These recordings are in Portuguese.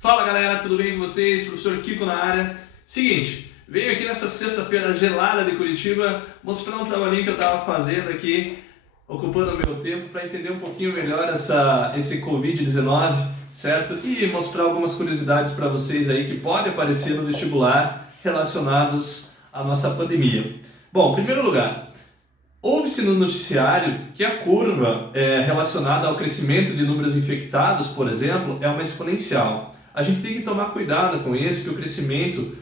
Fala galera, tudo bem com vocês? Professor Kiko na área. Seguinte, venho aqui nessa sexta-feira gelada de Curitiba mostrar um trabalhinho que eu estava fazendo aqui, ocupando o meu tempo para entender um pouquinho melhor esse Covid-19, certo? E mostrar algumas curiosidades para vocês aí que podem aparecer no vestibular relacionados à nossa pandemia. Bom, em primeiro lugar, ouve-se no noticiário que a curva relacionada ao crescimento de números infectados, por exemplo, é uma exponencial. A gente tem que tomar cuidado com isso, que o crescimento,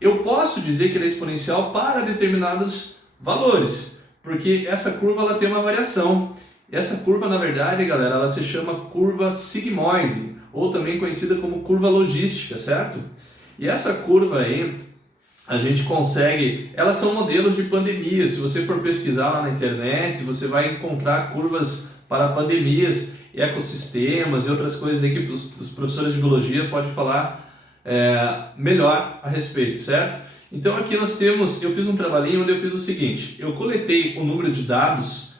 eu posso dizer que ele é exponencial para determinados valores, porque essa curva ela tem uma variação. Essa curva, na verdade, galera, ela se chama curva sigmoide, ou também conhecida como curva logística, certo? E essa curva aí, a gente consegue, elas são modelos de pandemia. Se você for pesquisar lá na internet, você vai encontrar curvas para pandemias, ecossistemas e outras coisas aí que os professores de biologia podem falar melhor a respeito, certo? Então aqui eu fiz um trabalhinho onde eu fiz o seguinte: eu coletei o número de dados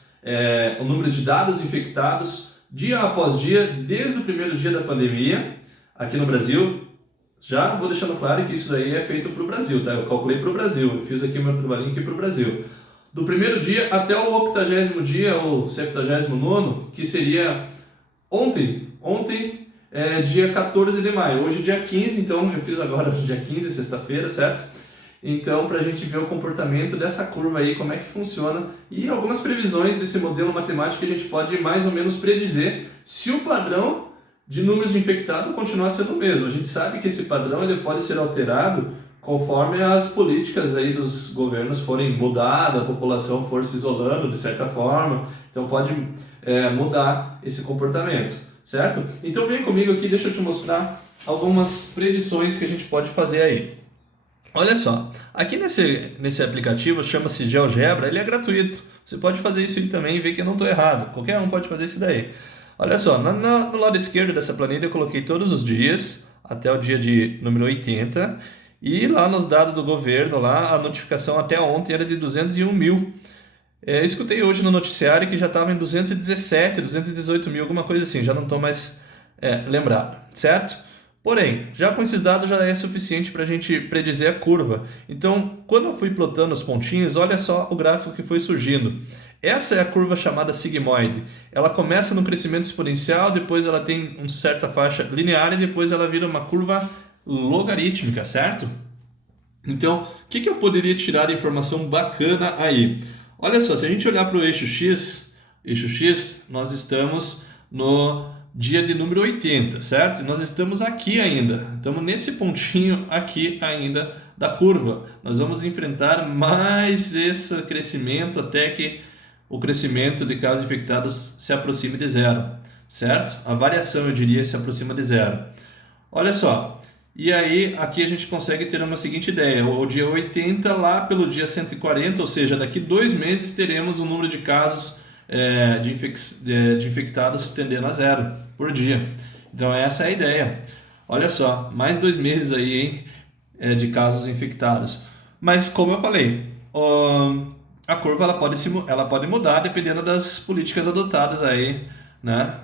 infectados dia após dia, desde o primeiro dia da pandemia, aqui no Brasil. Já vou deixando claro que isso daí é feito para o Brasil, tá? Eu calculei para o Brasil, eu fiz aqui o meu trabalhinho aqui para o Brasil. Do primeiro dia até o 80º dia, ou 79º, que seria ontem dia 14 de maio, hoje dia 15, então eu fiz agora dia 15, sexta-feira, certo? Então, para a gente ver o comportamento dessa curva aí, como é que funciona, e algumas previsões desse modelo matemático que a gente pode mais ou menos predizer se o padrão de números de infectados continuar sendo o mesmo. A gente sabe que esse padrão ele pode ser alterado conforme as políticas aí dos governos forem mudadas, a população for se isolando de certa forma, então pode mudar esse comportamento, certo? Então vem comigo aqui, deixa eu te mostrar algumas predições que a gente pode fazer aí. Olha só, aqui nesse aplicativo, chama-se GeoGebra, ele é gratuito, você pode fazer isso aí também e ver que eu não estou errado, qualquer um pode fazer isso daí. Olha só, no lado esquerdo dessa planilha eu coloquei todos os dias, até o dia de número 80, e lá nos dados do governo, lá, a notificação até ontem era de 201 mil. Escutei hoje no noticiário que já estava em 217, 218 mil, alguma coisa assim, já não estou mais lembrado, certo? Porém, já com esses dados já é suficiente para a gente predizer a curva. Então, quando eu fui plotando os pontinhos, olha só o gráfico que foi surgindo. Essa é a curva chamada sigmoide. Ela começa no crescimento exponencial, depois ela tem uma certa faixa linear e depois ela vira uma curva logarítmica, certo? Então, o que eu poderia tirar de informação bacana aí? Olha só, se a gente olhar para o eixo X, nós estamos no dia de número 80, certo? Nós estamos aqui ainda, estamos nesse pontinho aqui ainda da curva. Nós vamos enfrentar mais esse crescimento até que o crescimento de casos infectados se aproxime de zero, certo? A variação, eu diria, se aproxima de zero. Olha só, e aí aqui a gente consegue ter uma seguinte ideia: o dia 80 lá pelo dia 140, ou seja, daqui 2 meses teremos um número de casos de infectados tendendo a zero por dia. Então essa é a ideia. Olha só, mais 2 meses aí, hein, de casos infectados. Mas como eu falei, a curva ela pode mudar dependendo das políticas adotadas aí, né?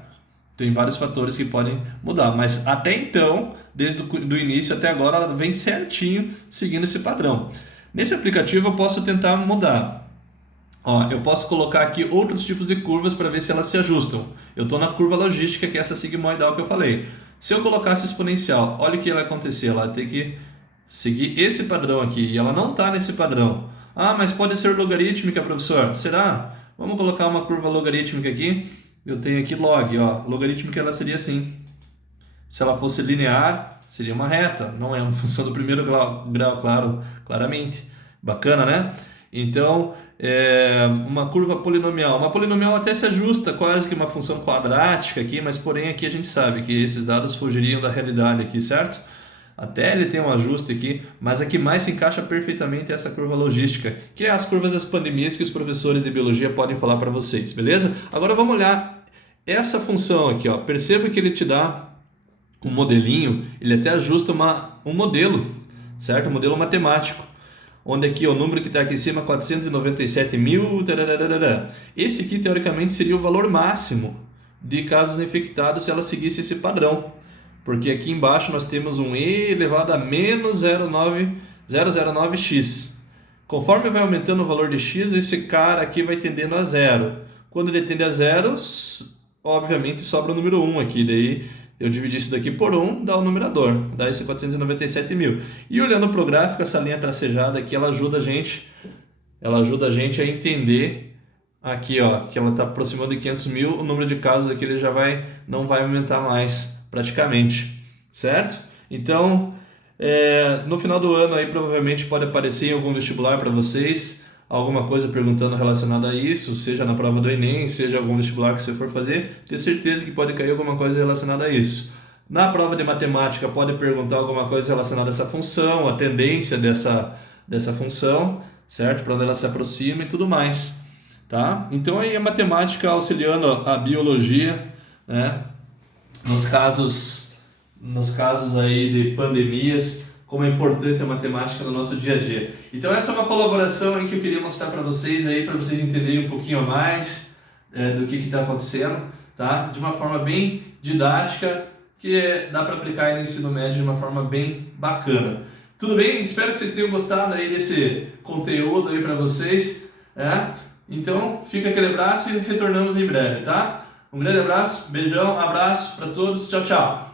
Tem vários fatores que podem mudar, mas até então, desde o início até agora, ela vem certinho seguindo esse padrão. Nesse aplicativo eu posso tentar mudar. Eu posso colocar aqui outros tipos de curvas para ver se elas se ajustam. Eu estou na curva logística, que é essa sigmoidal que eu falei. Se eu colocasse exponencial, olha o que vai acontecer. Ela vai ter que seguir esse padrão aqui, e ela não está nesse padrão. Ah, mas pode ser logarítmica, professor? Será? Vamos colocar uma curva logarítmica aqui. Eu tenho aqui log, logarítmica ela seria assim. Se ela fosse linear, seria uma reta. Não é uma função do primeiro grau, claramente. Bacana, né? Então, uma curva polinomial. Uma polinomial até se ajusta quase que uma função quadrática aqui, mas porém aqui a gente sabe que esses dados fugiriam da realidade aqui, certo? Até ele tem um ajuste aqui, mas a que mais se encaixa perfeitamente é essa curva logística, que é as curvas das pandemias que os professores de biologia podem falar para vocês, beleza? Agora vamos olhar essa função aqui, perceba que ele te dá um modelinho, ele até ajusta um modelo, certo? Um modelo matemático, onde aqui o número que está aqui em cima, 497 mil, esse aqui teoricamente seria o valor máximo de casos infectados se ela seguisse esse padrão. porque aqui embaixo nós temos um e elevado a menos 0,09x. Conforme vai aumentando o valor de x, esse cara aqui vai tendendo a zero. Quando ele tende a zero, obviamente sobra o número 1 aqui, daí eu dividi isso daqui por 1, dá o numerador, dá esse 497 mil. E olhando para o gráfico, essa linha tracejada aqui, ela ajuda a gente a entender aqui, ó, que ela está aproximando de 500 mil, o número de casos aqui ele não vai aumentar mais praticamente, certo? Então, no final do ano aí provavelmente pode aparecer em algum vestibular para vocês, alguma coisa perguntando relacionada a isso, seja na prova do Enem, seja algum vestibular que você for fazer, tenho certeza que pode cair alguma coisa relacionada a isso. Na prova de matemática pode perguntar alguma coisa relacionada a essa função, a tendência dessa função, certo? Para onde ela se aproxima e tudo mais, tá? Então aí a matemática auxiliando a biologia, né? Nos casos aí de pandemias, como é importante a matemática no nosso dia a dia. Então essa é uma colaboração aí que eu queria mostrar para vocês aí, para vocês entenderem um pouquinho a mais do que está acontecendo, tá? De uma forma bem didática, que dá para aplicar aí no ensino médio de uma forma bem bacana. Tudo bem? Espero que vocês tenham gostado aí desse conteúdo aí para vocês, Então fica aquele abraço e retornamos em breve, tá? Um grande abraço, beijão, abraço para todos, tchau, tchau!